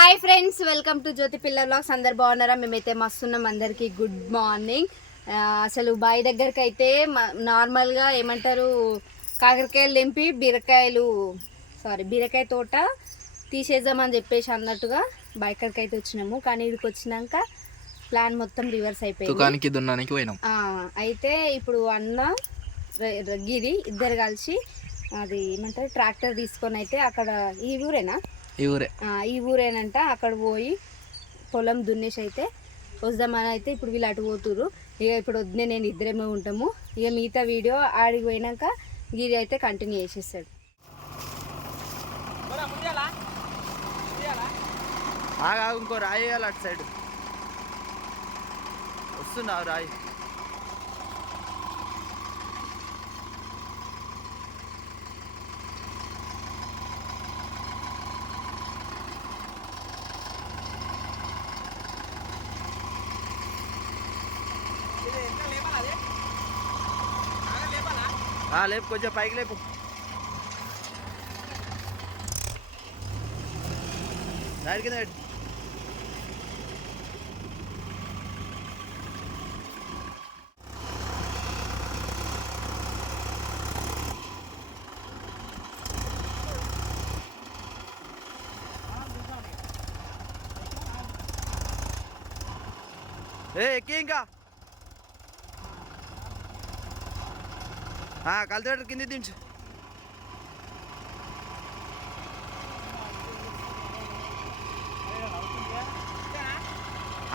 Hi friends, welcome to జ్యోతి పిల్ల vlogs. అందరు బాగున్నారా? మేమైతే మస్తున్నాం. అందరికీ గుడ్ మార్నింగ్. అసలు బావి దగ్గరికి అయితే నార్మల్గా ఏమంటారు, కాకరకాయలు తెంపి బీరకాయ తోట తీసేద్దామని చెప్పేసి అన్నట్టుగా బైకర్కి అయితే వచ్చినాము. కానీ ఇదికి వచ్చినాక ప్లాన్ మొత్తం రివర్స్ అయిపోయింది. అయితే ఇప్పుడు అన్న గిరి ఇద్దరు కలిసి అది ఏమంటారు ట్రాక్టర్ తీసుకొని అయితే అక్కడ ఈ ఊరేనంట అక్కడ పోయి పొలం దున్నేసి అయితే వద్దామని అయితే ఇప్పుడు వీళ్ళు అటు పోతురు. ఇక ఇప్పుడు వద్దే నేను ఇద్దరేమో ఉంటాము. ఇక మిగతా వీడియో ఆడికి పోయినాక గిరి అయితే కంటిన్యూ చేసేస్తాడు. ఇంకో రాయి వేయాలి అటు సైడ్. వస్తున్నావు రాయి. లేపు, కొంచెం పైకి లేపు. దాని కింద పెట్టు. ఎక్కి ఇంకా కల్తీ కింద దించు.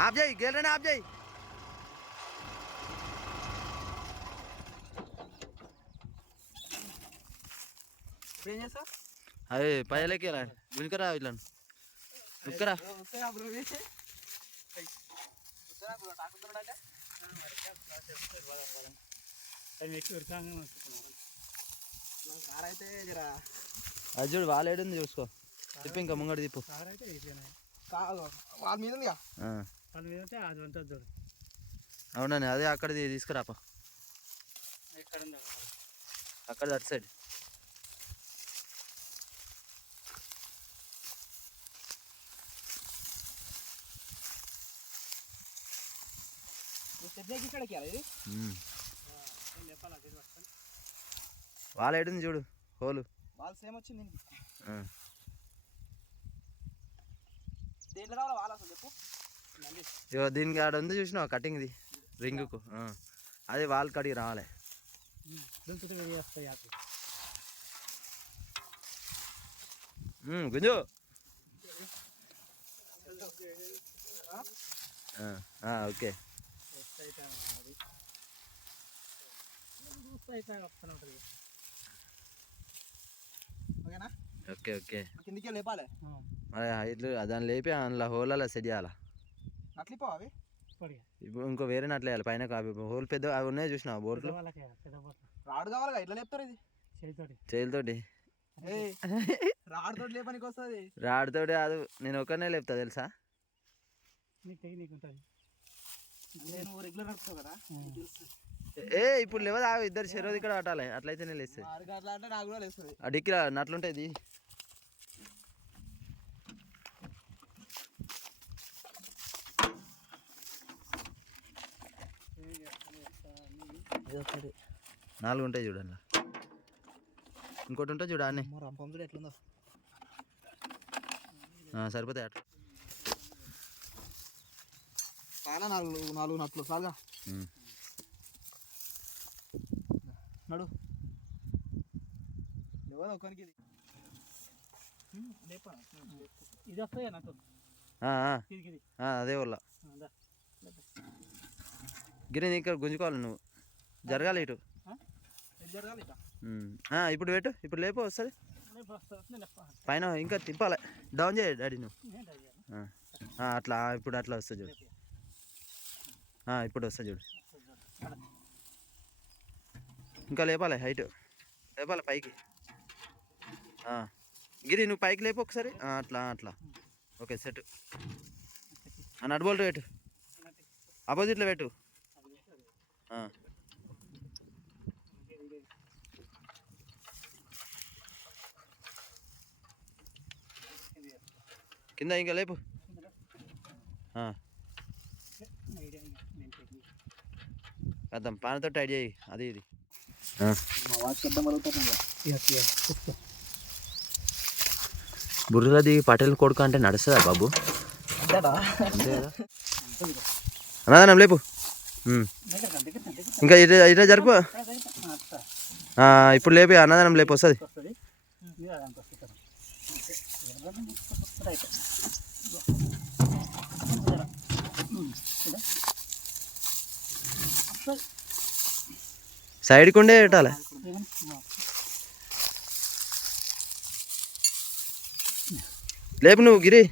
ఆప్ చేయి, గేలనే ఆప్ చేయి. అదే పైలకి వెనుకరా, ఇట్లా ఉక్కరా. అది చూడు, వాళ్ళ ఏడుంది చూసుకో. తిప్పు, ఇంకా ముంగడు తిప్పు. అవునండి, అదే అక్కడ తీసుకురాప. అక్కడ అటు సైడ్. వాళ్ళ ఏడుంది చూడు హోలు. వాళ్ళు సేమ్ వచ్చింది. దీనికి ఆడ ఉంది చూసినావు కటింగ్ది రింగుకు. అదే వాళ్ళ కడిగి రావాలి. గుంజు. ఓకే. Okay okay. కిందికి లేపాలి. ఇట్లు దాన్ని లేపి అందులో హోలలో సెట్ చేయాలా. ఇప్పుడు ఇంకో వేరే నట్లు వేయాలి పైన. హోల్ పెద్ద అవి ఉన్నాయి చూసినా బోర్డులు. రాడు కావాలి, ఇట్లా లేపుతారు. ఇది చేతులతోటి. రాడుతోటి లేపనికి వస్తుంది. రాడుతోటి కాదు, నేను ఒకనే లేపుతా తెలుసా. ఇప్పుడు లేవదా, ఇద్దరు చెరోది ఇక్కడ పట్టాలి. అట్లయితేనే లేస్తుంది. ఆ డిక్కిరా నట్లుంటాయి. నాలుగు ఉంటాయి చూడండి. ఇంకోటి ఉంటుంది చూడ అన్నీ ఎట్లుందో. సరిపోతాయి అట్లా. నాలుగు నట్లు సార్గా నడు. ఒకరికి ఇది వస్తాయా నాకు. అదే వల్ల గిరి ఇక్కడ గుంజుకోవాలి. నువ్వు జరగాలి ఇటు. ఇప్పుడు పెట్టు, ఇప్పుడు లేపు వస్తుంది పైన. ఇంకా తిప్పాలి, డౌన్ చేయ డాడీ నువ్వు. అట్లా ఇప్పుడు అట్లా వస్తుంది చూడు. ఇప్పుడు వస్తుంది చూడు. ఇంకా లేపాలి, హైట్ లేపాలి పైకి. గిరి నువ్వు పైకి లేపు ఒకసారి. అట్లా అట్లా. Okay set. నడుబోల్ట్ పెట్టు, ఆపోజిట్లో పెట్టు. కింద ఇంకా లేపు. అర్థం పానతో టైట్ చేయి అది ఇది. బుర్రది పటేల్ కొడుకు అంటే నడుస్తుందా బాబు? అంతే కదా. అన్నదానం లేపు. ఇంకా ఇట్లా జరుపు. ఇప్పుడు లేపి అన్నదానం లేపు వస్తుంది. సైడ్కి ఉండే పెట్టాలి. లేపు నువ్వు గిరి.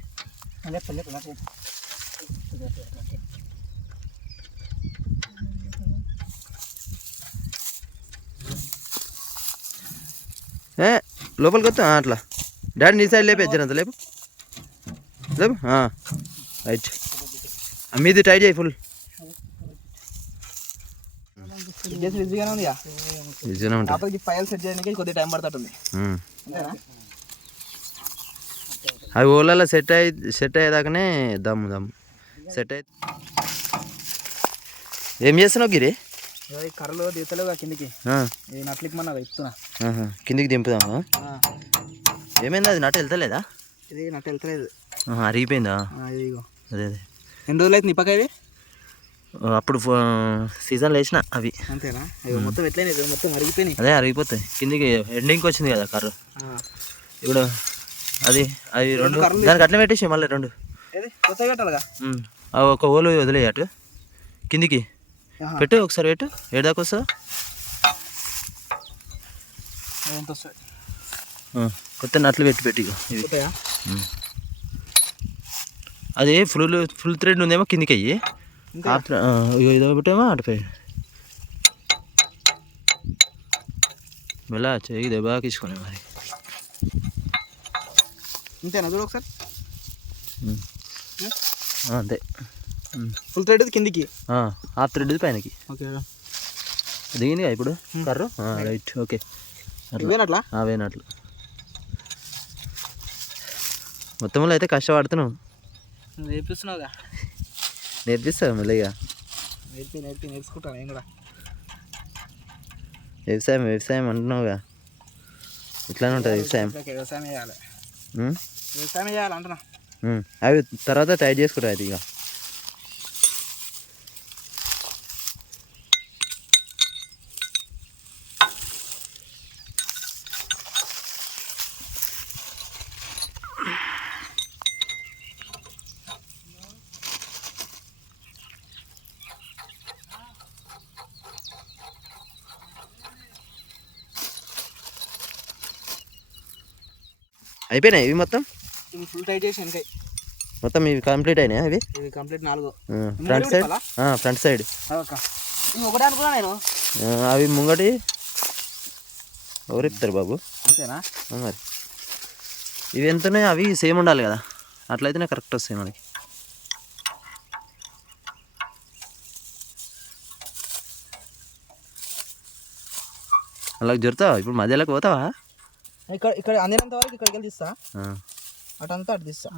లోపలికి వస్తా అట్లా. డాడీ నీ సైడ్ లేపు ఎచ్చరంత లేపు లేపు. రైట్ మీది టైట్ చేయి ఫుల్. ఈజీగానే ఉంటుంది. ఫైల్ సెట్ చేయడానికి కొద్దిగా టైం పడుతుంది. అవి ఓలలో సెట్ అయ్యేదాకానే దమ్ము సెట్ అయ్యి. ఏం చేస్తున్నావు గిరి? కర్రలు దిగుతలేవు కిందికి, నట్లికి మన ఇస్తున్నా. కిందికి దింపుదామా? ఏమైంది అది నట్టు వెళ్తలేదా? ఇది నట్టు వెళ్తలేదు, అరిగిపోయిందా? అదే అదే. ఎన్ని రోజులు అయితే నిప్పకాయవి? అప్పుడు సీజన్లో వేసిన అవి. అంతేనా? మొత్తం ఎట్లయినాయి? మొత్తం అరిగిపోయినాయి. అదే అరిగిపోతాయి. కిందికి ఎండింగ్కి వచ్చింది కదా కర్ర. ఇప్పుడు అది అవి రెండు దానికి అట్లా పెట్టేసి మళ్ళీ రెండు కొత్తగా పెట్టాలిగా. ఒక ఓలు వదిలేయి అటు కిందికి పెట్టు. ఒకసారి పెట్టు. ఏడాకి వస్తుందా? కొత్త నట్లు పెట్టి ఇక ఇవి. అది ఫుల్ థ్రెడ్ ఉందేమో కిందికి అయ్యి ఇదో పెట్టేమో అటుపై మళ్ళా చెయ్యి దెబ్బ తీసుకునే మరి. అంతేనా? చూడు ఒకసారి. అంతే. ఫుల్ థ్రెడ్ కిందికి, హాఫ్ థ్రెడ్ పైనకి. ఓకే దిగిందిగా ఇప్పుడు కర్రు. Right okay. అట్లా అవేనట్లు. మొత్తంలో అయితే కష్టపడుతున్నావు. నేర్పిస్తున్నావుగా. నేర్పిస్తావు మెల్లగా. నేర్చుకుంటాను నేను కూడా. వ్యవసాయం అంటున్నావుగా, ఇట్లానే ఉంటుంది వ్యవసాయం. వ్యవసాయం చేయాలి, వ్యవసాయం చేయాలి అంటున్నా. అవి తర్వాత టైట్ చేసుకుంటావు అది ఇక. అయిపోయినాయి ఇవి మొత్తం. ఇవి ఫుల్ టైట్ చేసి వెనకాయ మొత్తం ఇవి కంప్లీట్ అయినాయి. ఇవి కంప్లీట్ 4. ఫ్రంట్ సైడ్ ఇవి ఒకటే అనుకున్నా నేను. అవి ముంగటి ఎవరిస్తారు బాబు? అంతేనా? మరి ఇవి ఎంతనే అవి సేమ్ ఉండాలి కదా, అట్లయితేనే కరెక్ట్ వస్తాయి మనకి. అలా జరుగుతావా? ఇప్పుడు మధ్యలోకి పోతావా? ఇక్కడ అందినంత వరకు ఇక్కడికి వెళ్ళి తీస్తా, అటంతా అటు తీస్తా.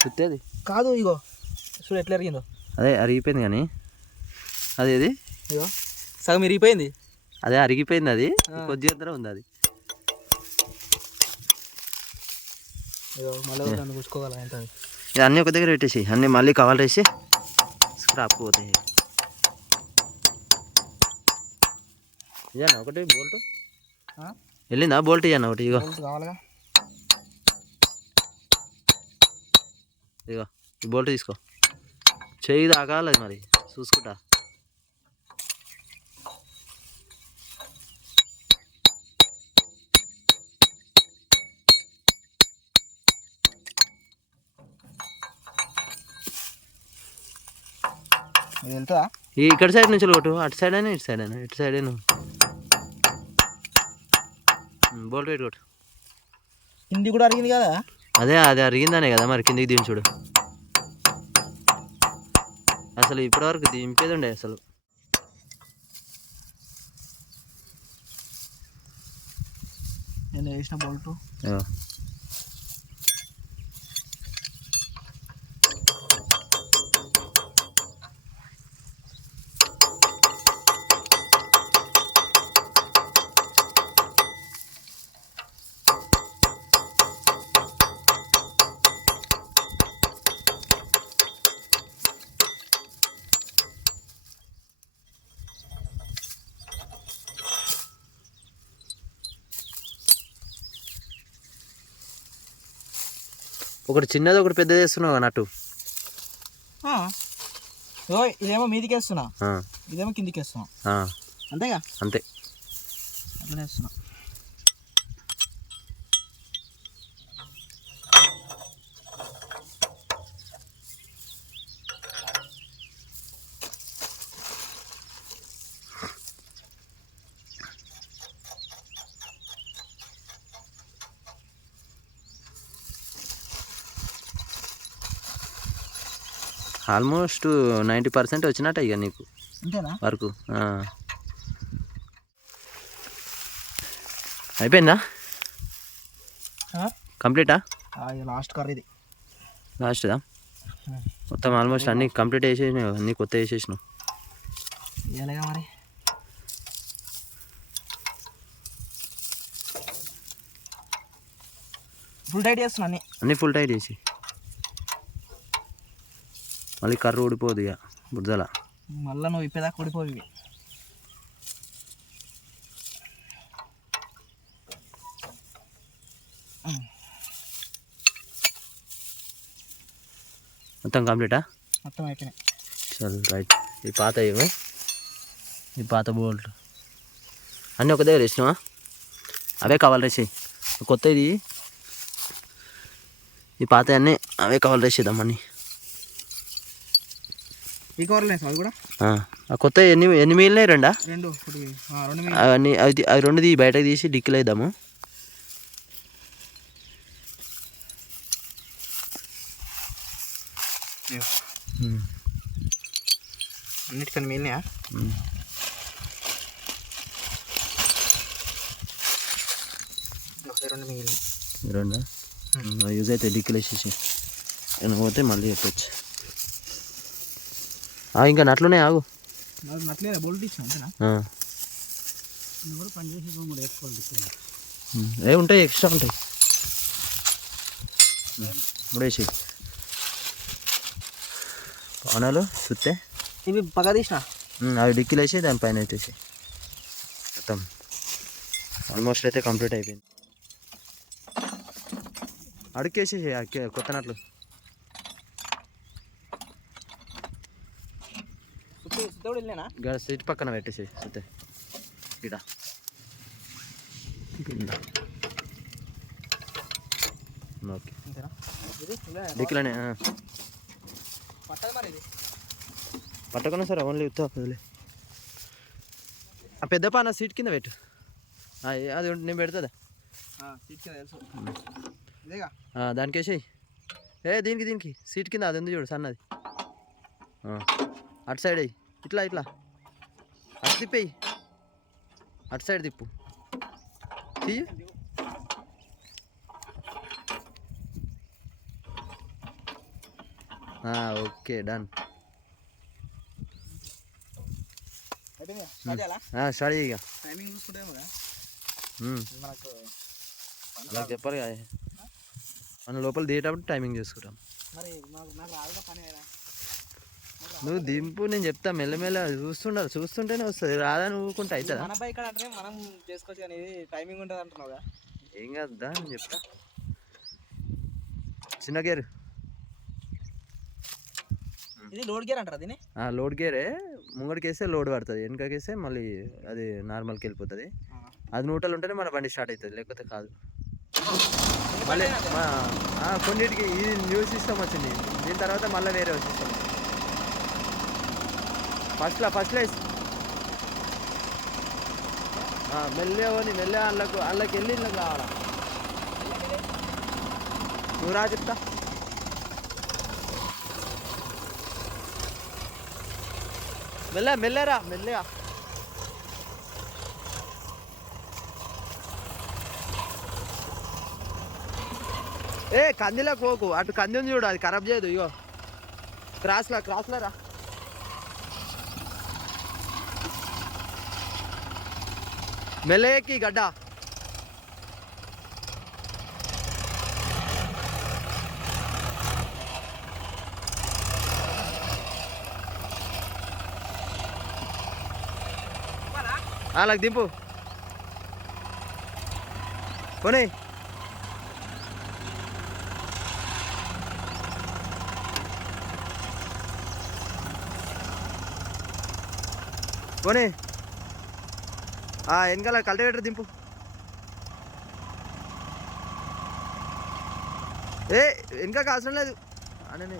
చుట్టేది కాదు, ఇగో చూడు ఎట్లా ఎరిగిందో. అదే అరిగిపోయింది కానీ అది ఇగో సగం ఇరిగిపోయింది. అదే అరిగిపోయింది, అది కొద్దిగా ఉంది అది. ఇగో మళ్ళీ పుచ్చుకోగల ఎంత. ఇది అన్నీ ఒక దగ్గర పెట్టేసి అన్నీ మళ్ళీ కవర్ వేసి స్క్రాప్ పోతాయి. ఇయ్యన్నా ఒకటి బోల్ట్ వెళ్ళిందా? బోల్ట్ ఇయ్యన్నా ఒకటి. ఇగో కావాలిగా. ఇగో ఈ బోల్ట్ తీసుకో. చెయ్యి తాగాలి మరి చూసుకుంటా. వెళ్తుందా? ఇక్కడ సైడ్ నుంచి కొట్టు. అటు సైడ్ అయినా ఇటు సైడ్ అయినా. ఇటు సైడ్ అయినా బోల్ట్ పెట్టి కొట్టు. కింది కూడా అరిగింది కదా. అదే అరిగిందనే కదా మరి కిందికి దించుడు. అసలు ఇప్పటివరకు దింపేది ఉండే అసలు. నేను వేసిన బోల్ట్ ఒకటి చిన్నది ఒకటి పెద్దది వేస్తున్నావు నట్టు. ఇదేమో మీదికి వేస్తున్నా, ఇదేమో కిందికి వేస్తున్నా. అంతేగా? అంతే. అట్లనే వేస్తున్నా. ఆల్మోస్ట్ 90% వచ్చినట్టు ఇక నీకు అంతేనా వరకు. అయిపోయిందా? కంప్లీటా? లాస్ట్ కర్రీ ఇది. లాస్ట్దా? మొత్తం ఆల్మోస్ట్ అన్నీ కంప్లీట్ వేసేసినావు, అన్నీ కొత్త వేసేసినావు. ఇలాగా మరి ఫుల్ టైట్ చేస్తున్నా అన్నీ ఫుల్ టైట్ చేసి మళ్ళీ కర్ర ఊడిపోదు ఇక బుడ్జల. మళ్ళీ నువ్వు ఇప్పేదాకా ఊడిపోవు ఇవి. మొత్తం కంప్లీటా? మొత్తం అయిపోయినాయి. చల్ రైట్. ఈ పాత ఏమి, ఈ పాత బోల్ట్ అన్నీ ఒక దగ్గర వేసినావా? అవే కావాలి రేసి. కొత్త ఇది ఈ పాత అన్నీ అవే కావాలి రేసేద్దాం అన్నీ. ఈ కవర్లు అది కూడా కొత్త ఎన్ని ఎన్ని మిగిలినాయి? రెండా? రెండు. అవన్నీ అవి రెండుది బయటకు తీసి డిక్కీలో వేద్దాము. అన్నిటికన్నా మిగిలినాయా? రెండు మిగిలినాయి. రెండా? యూజ్ అయితే డిక్కీలో వేసేసి పోతే మళ్ళీ చెప్పచ్చు. ఇంకా నట్లునే ఆగు. నట్లేదా? బోల్ట్ ఇచ్చా అంతేనా? పని చేసి వేసుకోవాలి. ఉంటాయి, ఎక్స్ట్రా ఉంటాయి. మూడేసి పవనాలు సుత్తే ఇవి పక్క తీసిన అవి డిక్కీలు వేసి దానిపైన పెట్టేసి మొత్తం ఆల్మోస్ట్ అయితే కంప్లీట్ అయిపోయింది. అడుక్కేసి కొత్త నట్లు సీట్ పక్కన పెట్టేసి సుత్తే ఇక్కడ ఓకే. డిక్కీలోనే పట్టకున్నా సరే ఓన్లీ ఉత్తా వదిలే. ఆ పెద్ద పాన సీట్ కింద పెట్టు. అది నేను పెడుతుందా దానికి వేసేయి. దీనికి సీట్ కింద అది ఉంది చూడు సన్నది. అటు సైడ్ అయ్యి ఇట్లా ఇట్లా అటు తిప్పేయి. అటు సైడ్ తిప్పు. తీయు. Okay done. స్టార్ట్ ఇక అలా చెప్పారు కదా మనం లోపల దిగేటప్పుడు టైమింగ్ చూసుకుంటాం. నువ్వు దింపు, నేను చెప్తా మెల్లమెల్ల చూస్తుంటేనే వస్తుంది. రాదా నువ్వు ఊకుంటే అవుతుందా? మనం చేసుకోవచ్చు కానీ టైమింగ్ ఉంటుంది అంటున్నావు. ఏం కాదుదా నేను చెప్తా. చిన్న గేర్ ఇది లోడ్ గేర్ అంటారా దీన్ని? లోడ్ గేరే. ముంగడికేస్తే లోడ్ పడుతుంది, వెనకకేస్తే మళ్ళీ అది నార్మల్కి వెళ్ళిపోతుంది. అది న్యూట్రల్ ఉంటేనే మన బండి స్టార్ట్ అవుతుంది, లేకపోతే కాదు. మళ్ళీ కొన్నిటికి ఇది న్యూ సిస్టమ్ వచ్చింది, దీని తర్వాత మళ్ళీ వేరే సిస్టమ్. ఫస్ట్ లైస్ మెల్లే అల్లకి వెళ్ళి ఇళ్ళకి రావాలా. నువ్వు రా చెప్తా. మెల్లరా మెల్లగా. కందిలో పోకు, అటు కంది ఉంది చూడు, అది ఖరాబ్ చేయదు. ఇగో క్రాస్లో రా. మెల్లకి గడ్డ. అలా దింపు పోనీ. పోనీ వెనకాల కల్టివేటర్ దింపు. వెనక అవసరం లేదు అని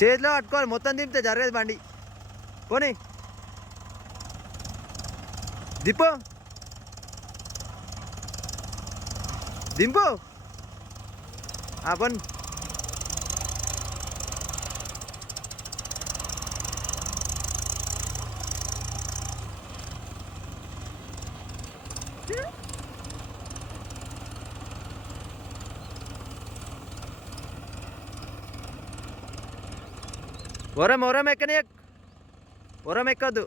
చేతిలో పట్టుకోవాలి, మొత్తం దింపితే జరగదు బండి. పోనీ దింపు దింపు పోనీ. ఒరం ఎక్కని, ఒరం ఎక్కద్దు.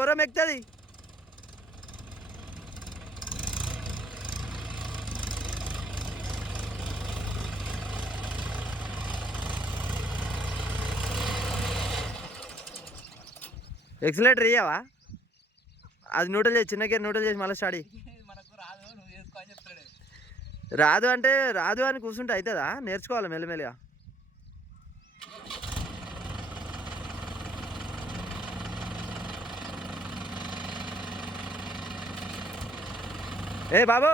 ఒరం ఎక్కుతుంది. ఎక్సలేటర్ ఇయ్యవా? అది నూటలు చేసి, చిన్న గేర్ నూటలు చేసి మళ్ళీ స్టార్ట్. రాదు అంటే రాదు అని కూర్చుంటే అవుతుందా? నేర్చుకోవాలి మెల్లమెల్లగా. బాబు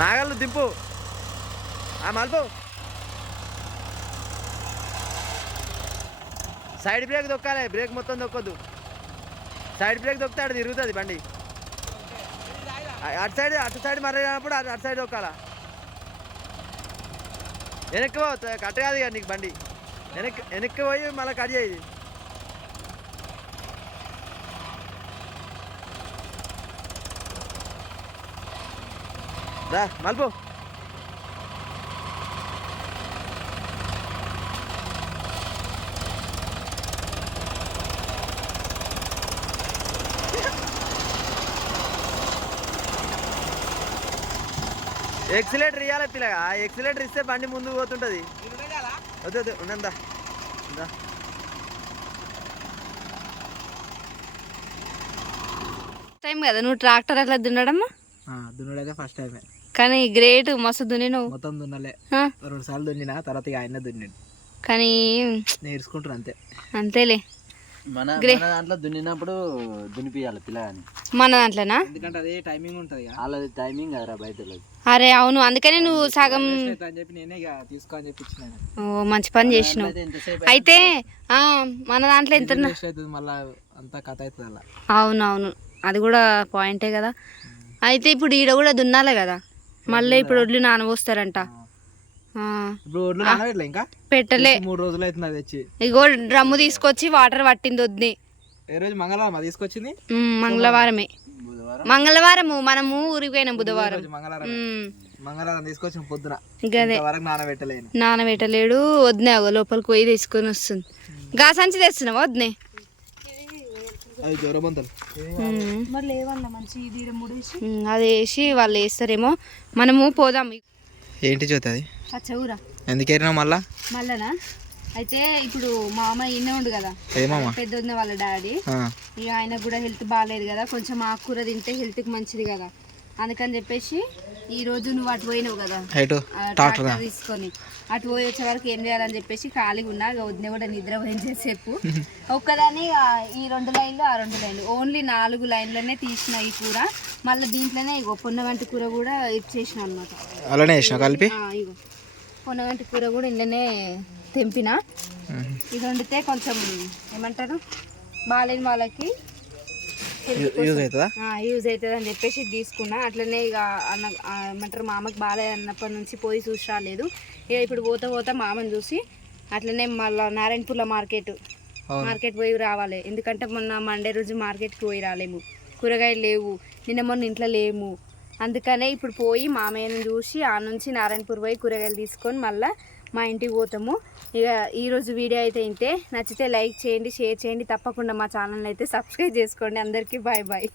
నాగళ్ళు దింపు, మలుపు. సైడ్ బ్రేక్ దొక్కాలి, బ్రేక్ మొత్తం దొక్కొద్దు. సైడ్ బ్రేక్ దొక్కితే అటు తిరుగుతుంది బండి. అటు సైడ్ మర్రినప్పుడు అటు సైడ్ దొక్కాలా. వెనక్కి పోతా కట్ కాదు ఇక నీకు బండి. వెనక్కి పోయి మళ్ళీ కట్ చేయి. రా మలుపు. ఎక్సిలేటర్ ఇవ్వాలి పిల్లగా, ఎక్సిలేటర్ ఇస్తే బండి ముందుకు పోతుంటుంది. వద్దు ఉన్నందా టైం కదా నువ్వు ట్రాక్టర్ అట్లా దున్నడమ్మా? దున్నడైతే ఫస్ట్ టైమే, కానీ గ్రేట్, మస్తు దున్ని నువ్వు. మొత్తం దున్నలే, 2 సార్లు దున్నినా, తర్వాత ఇక ఆయన దున్నాడు. కానీ నేర్చుకుంటారు అంతే. అంతేలే, మన దాంట్లో దున్నినప్పుడు దున్నిపియాలి పిల్లగాని. మన దాంట్లోనా? ఎందుకంటే అదే టైమింగ్ ఉంటుంది, వాళ్ళది టైమింగ్ కదరా బయట. అరే అవును, అందుకనే నువ్వు సగం అని చెప్పి నేనే ఇక తీసుకో అని చెప్పి. ఓ మంచి పని చేసినావు. అయితే మన దాంట్లో ఎంత అవుతుంది మళ్ళీ అంతా కథ అవుతుంది అలా. అవునవును, అది కూడా పాయింటే కదా. అయితే ఇప్పుడు ఈడ కూడా దున్నాలే కదా, మళ్ళీ ఇప్పుడు ఒడ్లు నానబోస్తారంట. ఇంకా పెట్టలే, 3 రోజులు అవుతుంది అది తెచ్చి. ఇగో డ్రమ్ము తీసుకొచ్చి వాటర్ పట్టింది వద్దని. ఏ రోజు? మంగళవారం తీసుకొచ్చింది. మంగళవారమే, మంగళవారము మనము ఊరికి పోయినాం బుధవారం. మంగళవారం తీసుకొచ్చిన పొద్దున నానబెట్టలేడు వద్దే. లోపలికి పోయి తీసుకొని వస్తుంది. గా సంచి తెస్తున్నావా వద్దే? అది వేసి వాళ్ళు వేస్తారేమో, మనము పోదాం. ఏంటి చూస్తుంది పచ్చవురా ఎందుకైనా మళ్ళనా. అయితే ఇప్పుడు మా మామ ఇన్నే ఉండు కదా, పెద్ద వదిన వాళ్ళ డాడీ. ఇక ఆయన కూడా హెల్త్ బాగాలేదు కదా, కొంచెం ఆకుకూర తింటే హెల్త్కి మంచిది కదా. అందుకని చెప్పేసి ఈ రోజు నువ్వు అటు పోయినావు కదా ట్రాక్టర్ తీసుకొని, అటు పోయి వచ్చే వరకు ఏం చేయాలని చెప్పేసి ఖాళీగా ఉన్నా. వదిన కూడా నిద్ర పోయించేసేపు ఒక్కదాన్ని. ఈ 2 లైన్లు ఆ 2 లైన్లు ఓన్లీ 4 లైన్లనే తీసిన ఈ కూర. మళ్ళీ దీంట్లోనే ఇగో పొన్నగంటి కూర కూడా ఇచ్చేసిన అనమాట. అలానే వేసిన కలిపి. ఇగో పొన్నగంటి కూర కూడా ఇంట్లోనే తెంపిన. ఇది వండితే కొంచెం ఏమంటారు బాగాలేని వాళ్ళకి యూజ్ అవుతుంది అని చెప్పేసి తీసుకున్నా. అట్లనే ఇక ఏమంటారు మామకి బాగాలేదు అన్నప్పటి నుంచి పోయి చూసి రాలేదు. ఇక ఇప్పుడు పోతా మామని చూసి అట్లనే మళ్ళీ నారాయణపూర్ల మార్కెట్ మార్కెట్ పోయి రావాలి. ఎందుకంటే మొన్న మండే రోజు మార్కెట్కి పోయి రాలేము, కూరగాయలు లేవు, నిన్న మొన్న ఇంట్లో లేము. అందుకనే ఇప్పుడు పోయి మామయ్యను చూసి ఆ నుంచి నారాయణపూర్ పోయి కూరగాయలు తీసుకొని మళ్ళీ మా ఇంటికి పోతాము. ఇక ఈరోజు వీడియో అయితే ఇంతే. నచ్చితే లైక్ చేయండి, షేర్ చేయండి, తప్పకుండా మా ఛానల్ అయితే సబ్స్క్రైబ్ చేసుకోండి. అందరికీ బాయ్ బాయ్.